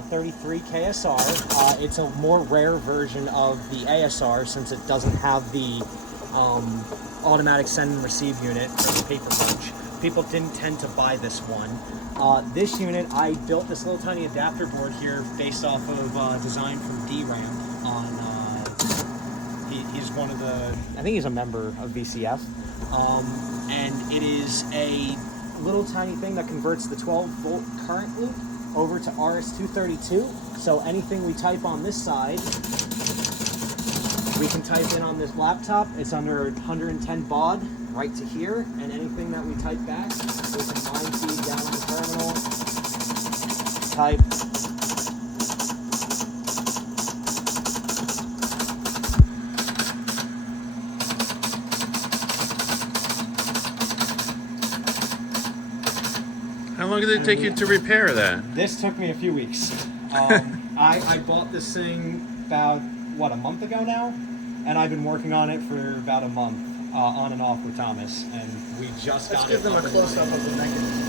33 KSR. It's a more rare version of the ASR since it doesn't have the automatic send and receive unit for the paper punch. People didn't tend to buy this one. This unit, I built this little tiny adapter board here based off of design from DRAM on, he's one of the, I think he's a member of VCF. And it is a little tiny thing that converts the 12 volt current loop over to RS-232. So anything we type on this side, we can type in on this laptop. It's under 110 baud right to here, and anything that we type back, we can line feed down on the terminal, type. How long did it take you to repair that? This took me a few weeks. I bought this thing about, what, a month ago now? And I've been working on it for about a month, on and off with Thomas, and we just got it. Let's give them a close-up of the mechanism.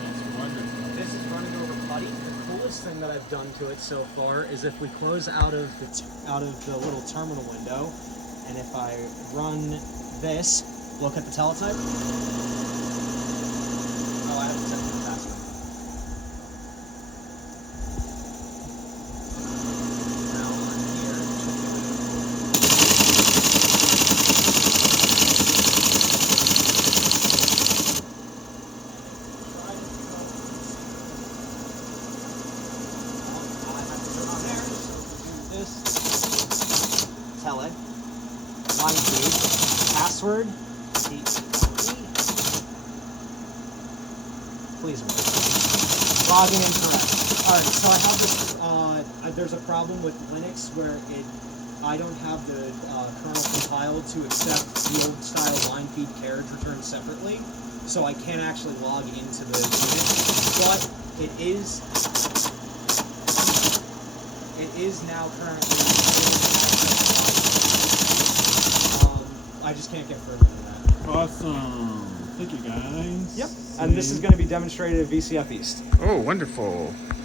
That's wonderful. This is running over putty. The coolest thing that I've done to it so far is if we close out of the little terminal window, and if I run this, look at the teletype. Oh, I have to set the password. Now on here, tele, line feed, password, please work. Login incorrect. Alright, so I have this, there's a problem with Linux where I don't have the kernel compiled to accept the old style line feed carriage return separately, so I can't actually log into the unit, but it is now currently, I just can't get further than that. Awesome. Thank you, guys. Yep. And this is going to be demonstrated at VCF East. Oh, wonderful.